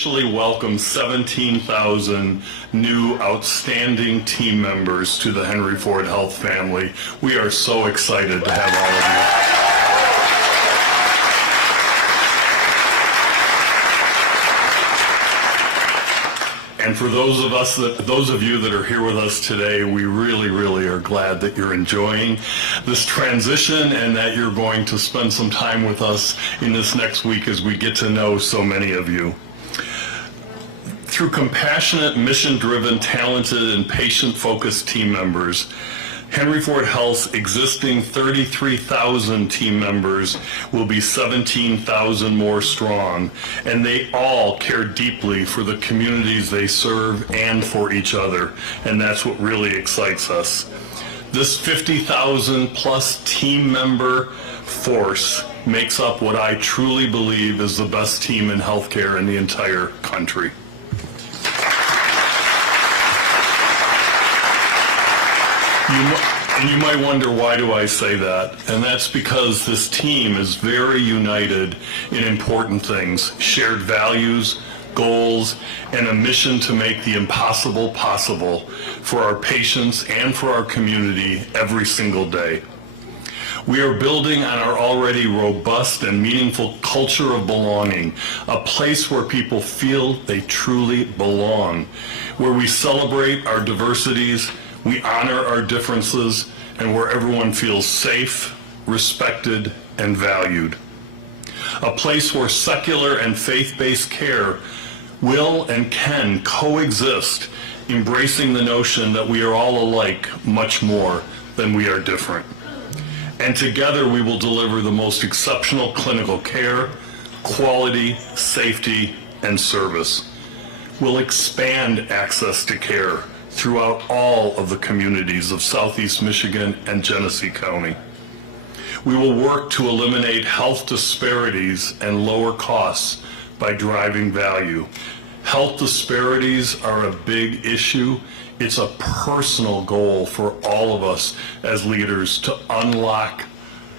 officially welcome 17,000 new outstanding team members to the Henry Ford Health family. We are so excited to have all of you. And for those of you that are here with us today, we really are glad that you're enjoying this transition and that you're going to spend some time with us in this next week as we get to know so many of you. Through compassionate, mission-driven, talented, and patient-focused team members, Henry Ford Health's existing 33,000 team members will be 17,000 more strong, and they all care deeply for the communities they serve and for each other, and that's what really excites us. This 50,000 plus team member force makes up what I truly believe is the best team in healthcare in the entire country. And you might wonder, why do I say that? And that's because this team is very united in important things: shared values, goals, and a mission to make the impossible possible for our patients and for our community every single day. We are building on our already robust and meaningful culture of belonging, a place where people feel they truly belong, where we celebrate our diversities, we honor our differences, and where everyone feels safe, respected, and valued. A place where secular and faith-based care will and can coexist, embracing the notion that we are all alike much more than we are different. And together we will deliver the most exceptional clinical care, quality, safety, and service. We'll expand access to care throughout all of the communities of Southeast Michigan and Genesee County. We will work to eliminate health disparities and lower costs by driving value. Health disparities are a big issue. It's a personal goal for all of us as leaders to unlock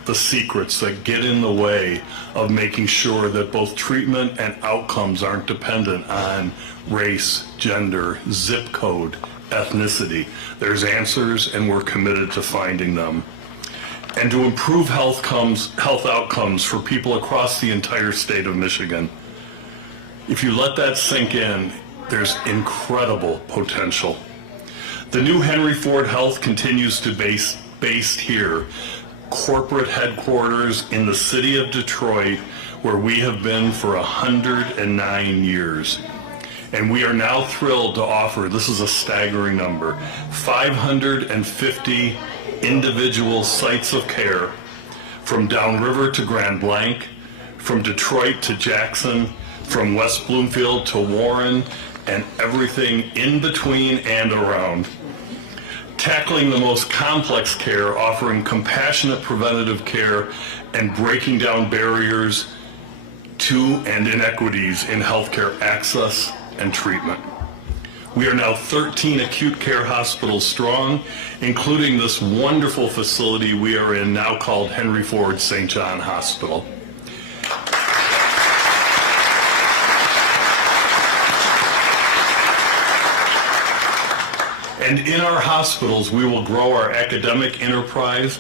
the secrets that get in the way of making sure that both treatment and outcomes aren't dependent on race, gender, zip code, ethnicity. There's answers, and we're committed to finding them. And to improve health outcomes for people across the entire state of Michigan. If you let that sink in, there's incredible potential. The new Henry Ford Health continues to based here, corporate headquarters in the city of Detroit, where we have been for 109 years. And we are now thrilled to offer, this is a staggering number, 550 individual sites of care, from downriver to Grand Blanc, from Detroit to Jackson, from West Bloomfield to Warren, and everything in between and around. Tackling the most complex care, offering compassionate preventative care, and breaking down barriers to and inequities in healthcare access and treatment. We are now 13 acute care hospitals strong, including this wonderful facility we are in now called Henry Ford St. John Hospital. And in our hospitals, we will grow our academic enterprise.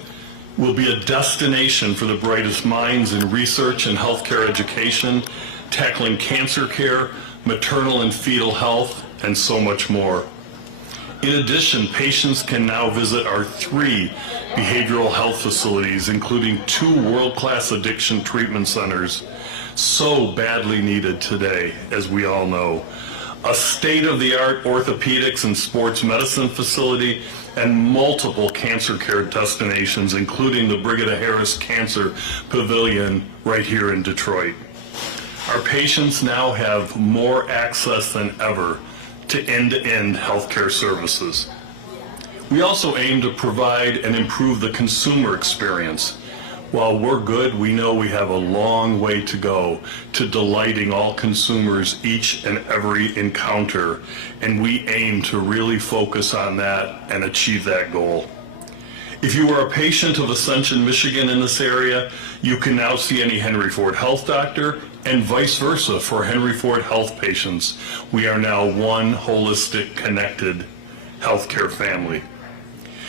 We'll be a destination for the brightest minds in research and healthcare education, tackling cancer care, maternal and fetal health, and so much more. In addition, patients can now visit our 3 behavioral health facilities, including 2 world-class addiction treatment centers, so badly needed today, as we all know. A state-of-the-art orthopedics and sports medicine facility, and multiple cancer care destinations, including the Brigida Harris Cancer Pavilion right here in Detroit. Our patients now have more access than ever to end-to-end healthcare services. We also aim to provide and improve the consumer experience. While we're good, we know we have a long way to go to delighting all consumers each and every encounter, and we aim to really focus on that and achieve that goal. If you are a patient of Ascension Michigan in this area, you can now see any Henry Ford Health doctor and vice versa for Henry Ford Health patients. We are now one holistic, connected healthcare family.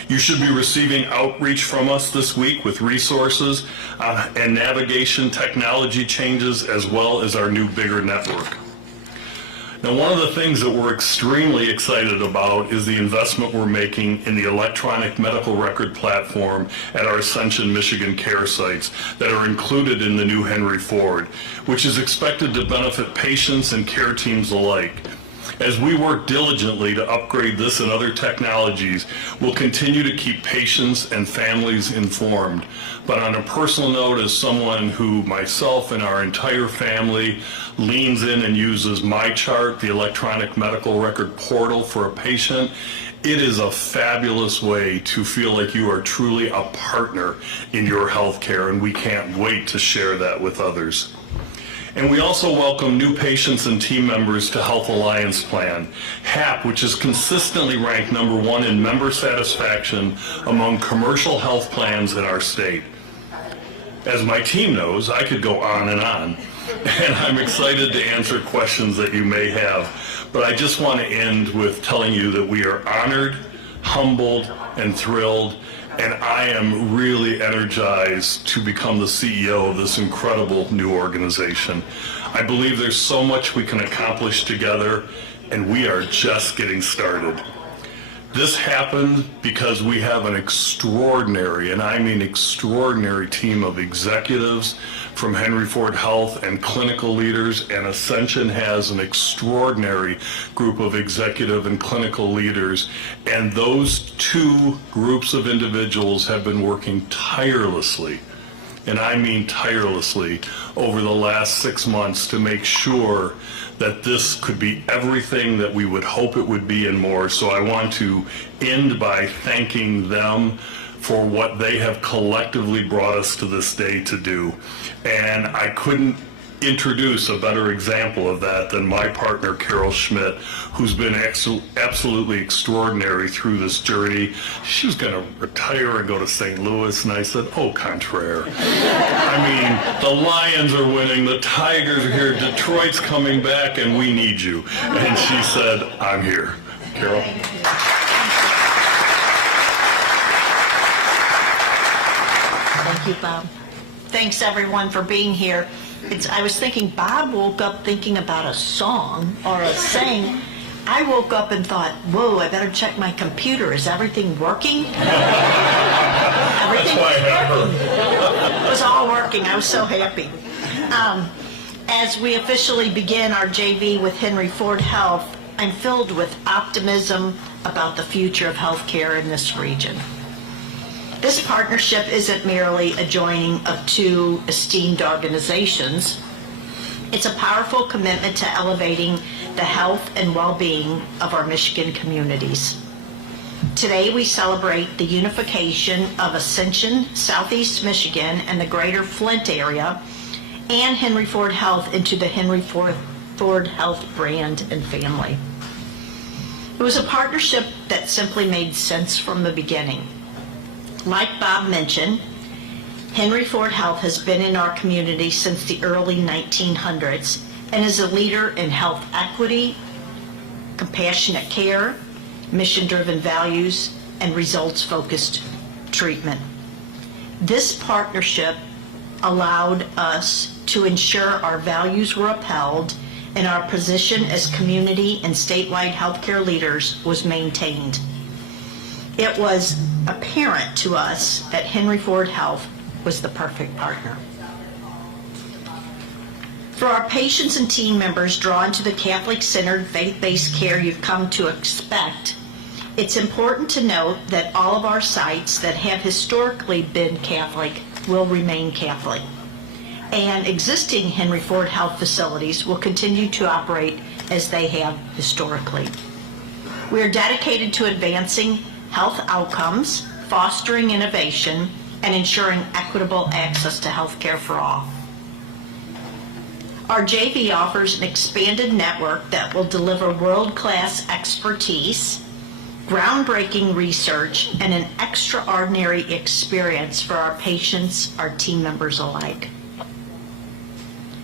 You should be receiving outreach from us this week with resources and navigation technology changes, as well as our new bigger network. Now, one of the things that we're extremely excited about is the investment we're making in the electronic medical record platform at our Ascension Michigan care sites that are included in the new Henry Ford, which is expected to benefit patients and care teams alike. As we work diligently to upgrade this and other technologies, we'll continue to keep patients and families informed. But on a personal note, as someone who myself and our entire family leans in and uses MyChart, the electronic medical record portal for a patient, it is a fabulous way to feel like you are truly a partner in your healthcare, and we can't wait to share that with others. And we also welcome new patients and team members to Health Alliance Plan, HAP, which is consistently ranked #1 in member satisfaction among commercial health plans in our state. As my team knows, I could go on, and I'm excited to answer questions that you may have. But I just want to end with telling you that we are honored, humbled, and thrilled, and I am really energized to become the CEO of this incredible new organization. I believe there's so much we can accomplish together, and we are just getting started. This happened because we have an extraordinary, and I mean extraordinary, team of executives from Henry Ford Health and clinical leaders, and Ascension has an extraordinary group of executive and clinical leaders, and those two groups of individuals have been working tirelessly, and I mean tirelessly, over the last 6 months to make sure that this could be everything that we would hope it would be and more. So I want to end by thanking them for what they have collectively brought us to this day to do. And I couldn't introduce a better example of that than my partner, Carol Schmidt, who's been absolutely extraordinary through this journey. She was going to retire and go to St. Louis, and I said, au contraire. I mean, the Lions are winning, the Tigers are here, Detroit's coming back, and we need you. And she said, I'm here. Carol? Thank you, Bob. Thanks, everyone, for being here. I was thinking, Bob woke up thinking about a song or a saying. I woke up and thought, whoa, I better check my computer. Is everything working? Everything That's why I have her. It was all working. I was so happy. As we officially begin our JV with Henry Ford Health, I'm filled with optimism about the future of healthcare in this region. This partnership isn't merely a joining of two esteemed organizations. It's a powerful commitment to elevating the health and well-being of our Michigan communities. Today we celebrate the unification of Ascension, Southeast Michigan, and the greater Flint area, and Henry Ford Health into the Henry Ford Health brand and family. It was a partnership that simply made sense from the beginning. Like Bob mentioned, Henry Ford Health has been in our community since the early 1900s and is a leader in health equity, compassionate care, mission-driven values, and results-focused treatment. This partnership allowed us to ensure our values were upheld and our position as community and statewide healthcare leaders was maintained. It was apparent to us that Henry Ford Health was the perfect partner. For our patients and team members drawn to the Catholic-centered, faith-based care you've come to expect, it's important to note that all of our sites that have historically been Catholic will remain Catholic, and existing Henry Ford Health facilities will continue to operate as they have historically. We are dedicated to advancing health outcomes, fostering innovation, and ensuring equitable access to health care for all. Our JV offers an expanded network that will deliver world-class expertise, groundbreaking research, and an extraordinary experience for our patients, our team members alike.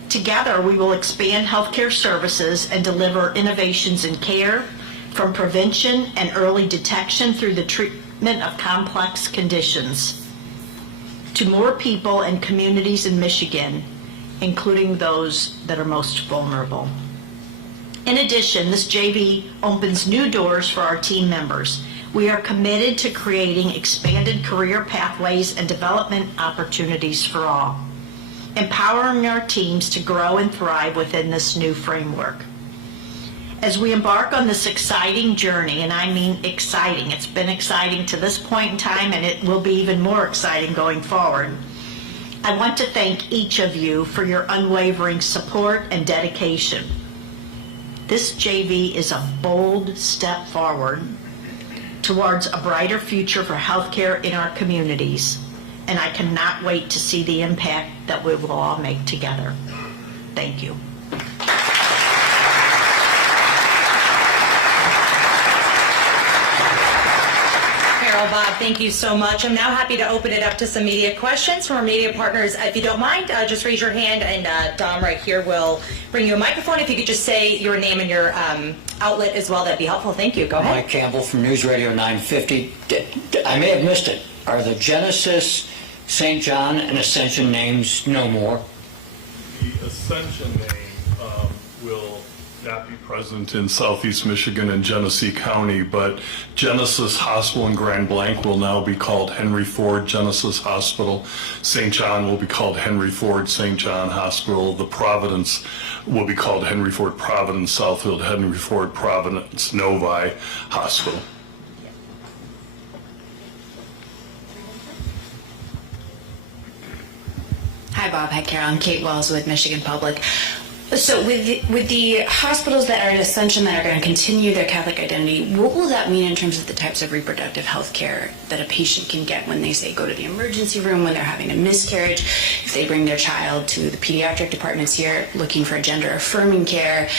Together, we will expand healthcare services and deliver innovations in care, from prevention and early detection through the treatment of complex conditions, to more people and communities in Michigan, including those that are most vulnerable. In addition, this JV opens new doors for our team members. We are committed to creating expanded career pathways and development opportunities for all, empowering our teams to grow and thrive within this new framework. As we embark on this exciting journey, and I mean exciting, it's been exciting to this point in time, and it will be even more exciting going forward, I want to thank each of you for your unwavering support and dedication. This JV is a bold step forward towards a brighter future for healthcare in our communities, and I cannot wait to see the impact that we will all make together. Thank you. Carol, Bob, thank you so much. I'm now happy to open it up to some media questions from our media partners. If you don't mind, just raise your hand, and Dom right here will bring you a microphone. If you could just say your name and your outlet as well, that'd be helpful. Thank you. Go ahead. Mike Campbell from News Radio 950. I may have missed it. Are the Genesys, St. John, and Ascension names no more? The Ascension name will not be present in Southeast Michigan and Genesee County, but Genesys Hospital in Grand Blanc will now be called Henry Ford Genesys Hospital. St. John will be called Henry Ford St. John Hospital. The Providence will be called Henry Ford Providence Southfield Henry Ford Providence Novi Hospital. Hi, Bob. Hi, Carol. I'm Kate Wells with Michigan Public. So with the hospitals that are at Ascension that are going to continue their Catholic identity, what will that mean in terms of the types of reproductive health care that a patient can get when they, say, go to the emergency room, when they're having a miscarriage, if they bring their child to the pediatric departments here looking for gender-affirming care?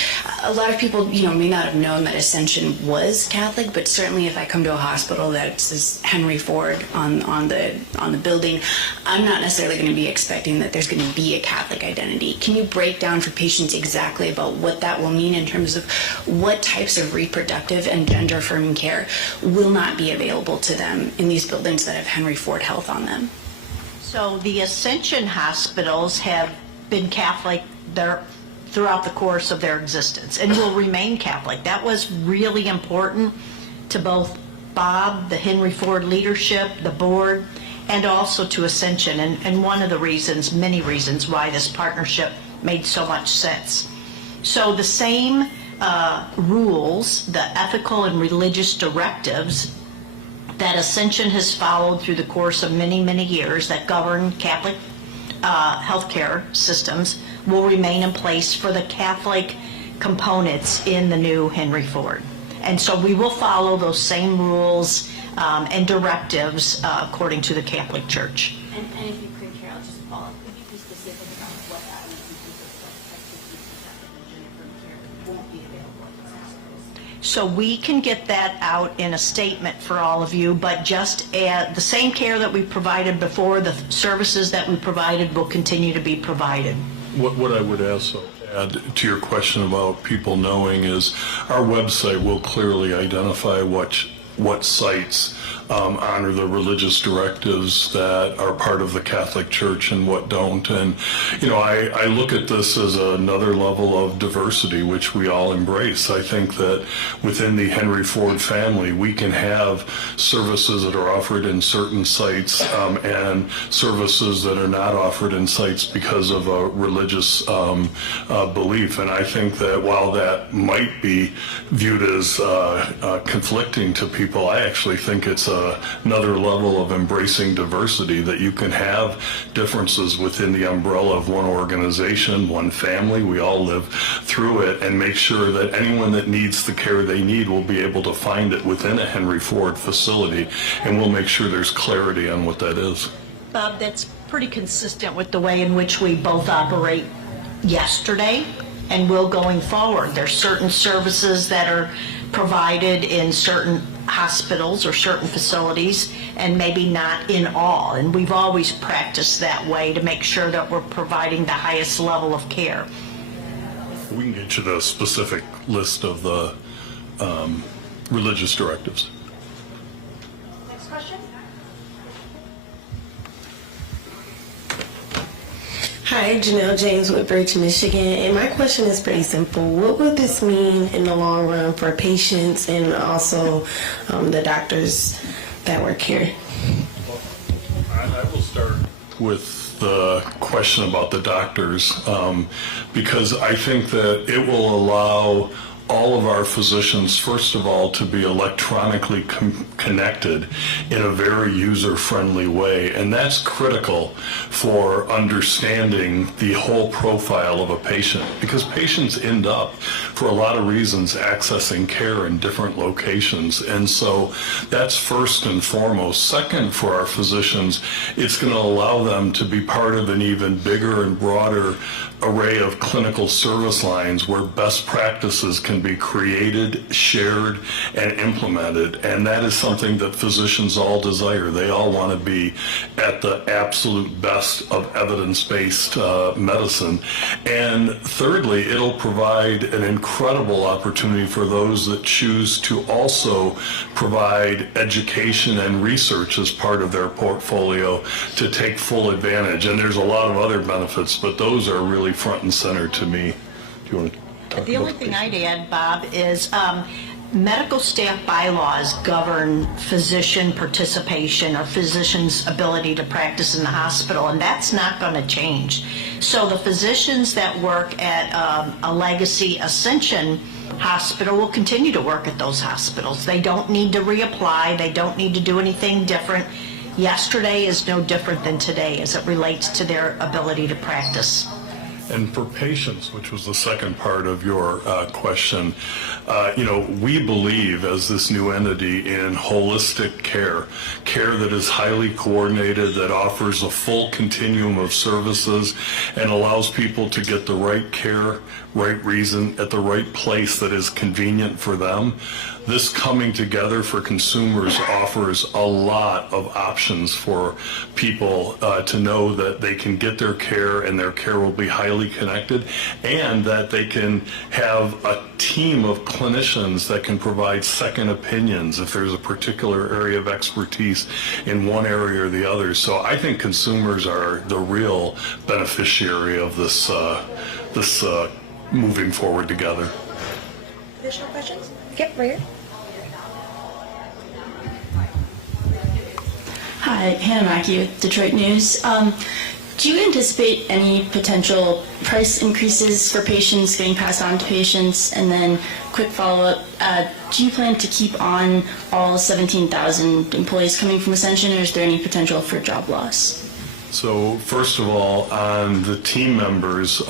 A lot of people, may not have known that Ascension was Catholic, but certainly if I come to a hospital that says Henry Ford on the building, I'm not necessarily going to be expecting that there's going to be a Catholic identity. Can you break down for patients exactly about what that will mean in terms of what types of reproductive and gender-affirming care will not be available to them in these buildings that have Henry Ford Health on them? So the Ascension hospitals have been Catholic throughout the course of their existence and will remain Catholic. That was really important to both Bob, the Henry Ford leadership, the board, and also to Ascension. And one of the reasons, many reasons, why this partnership made so much sense. So the same rules, the ethical and religious directives that Ascension has followed through the course of many, many years that govern Catholic healthcare systems will remain in place for the Catholic components in the new Henry Ford. And so we will follow those same rules and directives according to the Catholic Church. And if you could, Carol, just follow up, could you be specific about what that means in terms of what activities of Catholic and gender-affirming care won't be available at these hospitals? So we can get that out in a statement for all of you, but just the same care that we provided before, the services that we provided will continue to be provided. What I would also add to your question about people knowing is our website will clearly identify what sites honor the religious directives that are part of the Catholic Church and what don't. And, I look at this as another level of diversity, which we all embrace. I think that within the Henry Ford family, we can have services that are offered in certain sites and services that are not offered in sites because of a religious belief. And I think that while that might be viewed as conflicting to people, I actually think it's another level of embracing diversity, that you can have differences within the umbrella of one organization, one family. We all live through it, and make sure that anyone that needs the care they need will be able to find it within a Henry Ford facility, and we'll make sure there's clarity on what that is. Bob, that's pretty consistent with the way in which we both operate yesterday and will going forward. There's certain services that are provided in certain hospitals or certain facilities and maybe not in all. And we've always practiced that way to make sure that we're providing the highest level of care. We can get you the specific list of the religious directives. Next question. Hi, Janelle James with Bridge, Michigan, and my question is pretty simple. What would this mean in the long run for patients and also the doctors that work here? I will start with the question about the doctors, because I think that it will allow all of our physicians, first of all, to be electronically connected in a very user-friendly way. And that's critical for understanding the whole profile of a patient, because patients end up, for a lot of reasons, accessing care in different locations. And so that's first and foremost. Second, for our physicians, it's going to allow them to be part of an even bigger and broader array of clinical service lines where best practices can be created, shared, and implemented. And that is something that physicians all desire. They all want to be at the absolute best of evidence-based medicine. And thirdly, it'll provide an incredible opportunity for those that choose to also provide education and research as part of their portfolio to take full advantage. And there's a lot of other benefits, but those are really front and center to me. Do you want to talk The about only thing I'd add, Bob, is medical staff bylaws govern physician participation or physicians' ability to practice in the hospital, and that's not going to change. So the physicians that work at a Legacy Ascension hospital will continue to work at those hospitals. They don't need to reapply. They don't need to do anything different. Yesterday is no different than today as it relates to their ability to practice. And for patients, which was the second part of your question, we believe as this new entity in holistic care that is highly coordinated, that offers a full continuum of services and allows people to get the right care, right reason, at the right place that is convenient for them. This coming together for consumers offers a lot of options for people to know that they can get their care and their care will be highly connected, and that they can have a team of clinicians that can provide second opinions if there's a particular area of expertise in one area or the other. So I think consumers are the real beneficiary of this moving forward together. Additional questions? Yep, right here. Hi, Hannah Mackey with Detroit News. Do you anticipate any potential price increases for patients getting passed on to patients? And then, quick follow-up, do you plan to keep on all 17,000 employees coming from Ascension, or is there any potential for job loss? So first of all, on the team members,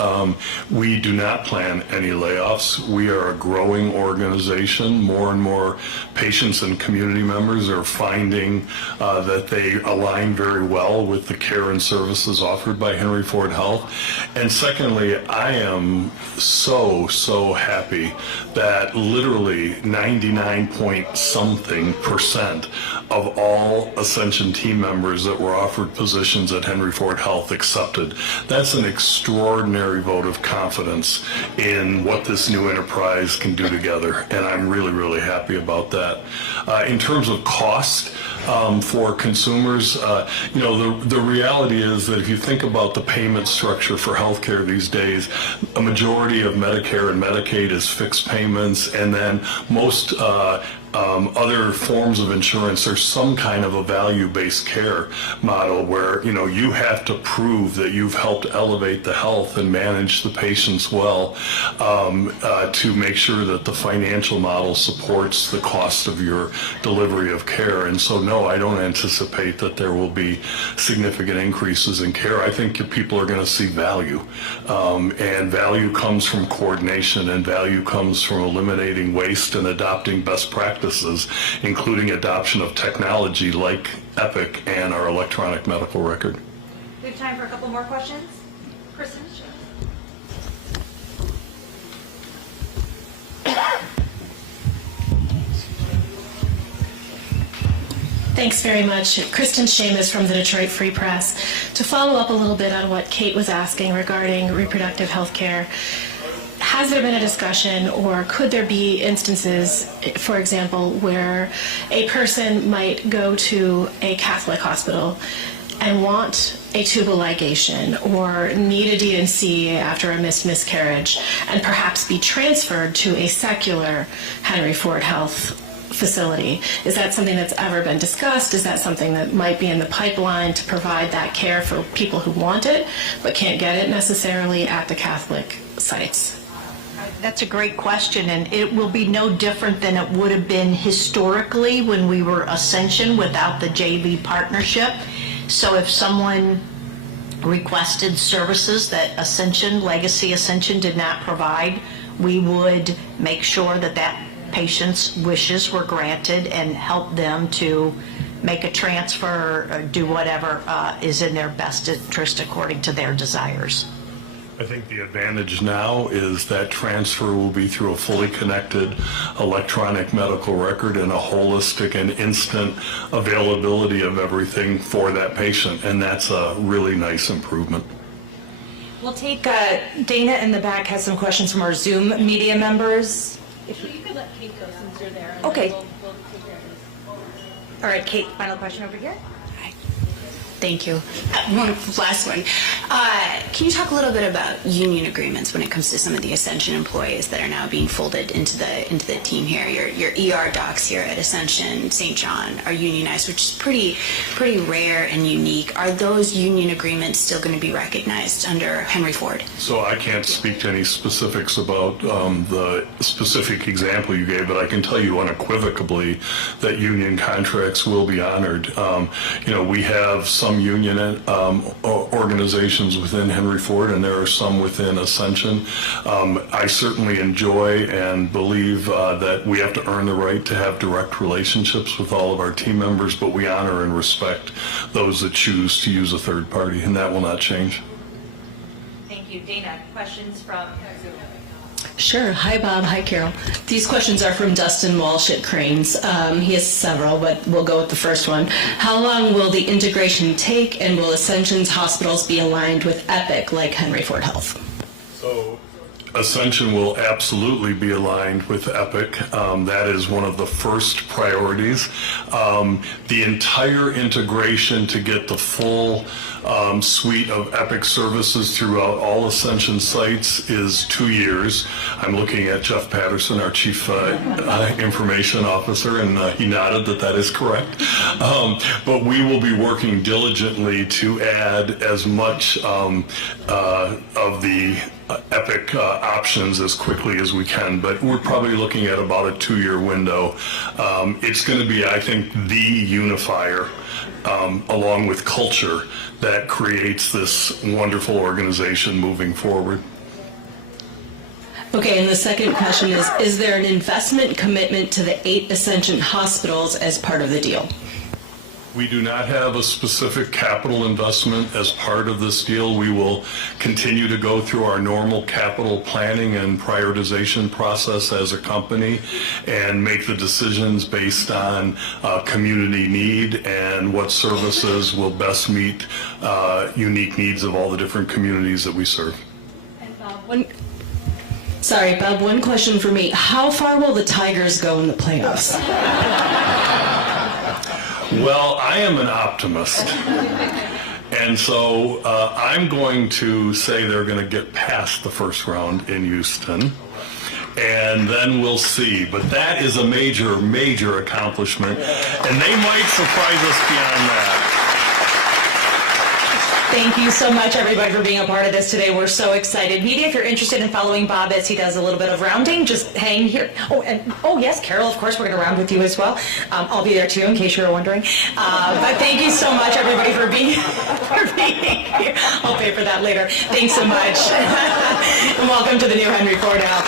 we do not plan any layoffs. We are a growing organization. More and more patients and community members are finding that they align very well with the care and services offered by Henry Ford Health. And secondly, I am so happy that literally 99.something% of all Ascension team members that were offered positions at Henry Ford Health accepted. That's an extraordinary vote of confidence in what this new enterprise can do together, and I'm really happy about that. In terms of cost for consumers, the reality is that if you think about the payment structure for healthcare these days, a majority of Medicare and Medicaid is fixed payments, and then most other forms of insurance, there's some kind of a value-based care model where you have to prove that you've helped elevate the health and manage the patients well to make sure that the financial model supports the cost of your delivery of care. And so no, I don't anticipate that there will be significant increases in care. I think people are going to see value, and value comes from coordination, and value comes from eliminating waste and adopting best practices, including adoption of technology like Epic and our electronic medical record. We have time for a couple more questions. Kristen? Thanks very much. Kristen Shamus from the Detroit Free Press. To follow up a little bit on what Kate was asking regarding reproductive health care, has there been a discussion, or could there be instances, for example, where a person might go to a Catholic hospital and want a tubal ligation or need a D&C after a miscarriage and perhaps be transferred to a secular Henry Ford Health facility? Is that something that's ever been discussed? Is that something that might be in the pipeline to provide that care for people who want it but can't get it necessarily at the Catholic sites? That's a great question, and it will be no different than it would have been historically when we were Ascension without the JV partnership. So if someone requested services that Ascension, Legacy Ascension did not provide, we would make sure that that patient's wishes were granted and help them to make a transfer or do whatever is in their best interest according to their desires. I think the advantage now is that transfer will be through a fully connected electronic medical record and a holistic and instant availability of everything for that patient, and that's a really nice improvement. We'll take, Dana in the back has some questions from our Zoom media members. You could let Kate go since you're there. Okay. We'll take care of this. All right, Kate, final question over here. Thank you. One last one. Can you talk a little bit about union agreements when it comes to some of the Ascension employees that are now being folded into the team here? Your ER docs here at Ascension, St. John are unionized, which is pretty rare and unique. Are those union agreements still going to be recognized under Henry Ford? So I can't speak to any specifics about the specific example you gave, but I can tell you unequivocally that union contracts will be honored. We have some union organizations within Henry Ford, and there are some within Ascension. I certainly enjoy and believe that we have to earn the right to have direct relationships with all of our team members, but we honor and respect those that choose to use a third party, and that will not change. Thank you. Dana, questions from Zoom? Sure. Hi, Bob. Hi, Carol. These questions are from Dustin Walsh at Cranes. He has several, but we'll go with the first one. How long will the integration take, and will Ascension's hospitals be aligned with Epic like Henry Ford Health? So Ascension will absolutely be aligned with Epic. That is one of the first priorities. The entire integration to get the full suite of Epic services throughout all Ascension sites is 2 years. I'm looking at Jeff Patterson, our Chief Information Officer, and he nodded that is correct. But we will be working diligently to add as much of the Epic options as quickly as we can, but we're probably looking at about a 2-year window. It's going to be, I think, the unifier along with culture that creates this wonderful organization moving forward. Okay, and the second question is there an investment commitment to the 8 Ascension hospitals as part of the deal? We do not have a specific capital investment as part of this deal. We will continue to go through our normal capital planning and prioritization process as a company and make the decisions based on community need and what services will best meet unique needs of all the different communities that we serve. And Bob, one question for me. How far will the Tigers go in the playoffs? Well, I am an optimist, and so I'm going to say they're going to get past the first round in Houston, and then we'll see. But that is a major, major accomplishment, and they might surprise us beyond that. Thank you so much, everybody, for being a part of this today. We're so excited. Media, if you're interested in following Bob as he does a little bit of rounding, just hang here. Oh, yes, Carol, of course, we're going to round with you as well. I'll be there, too, in case you were wondering. But thank you so much, everybody, for being here. I'll pay for that later. Thanks so much. And welcome to the new Henry Ford Health.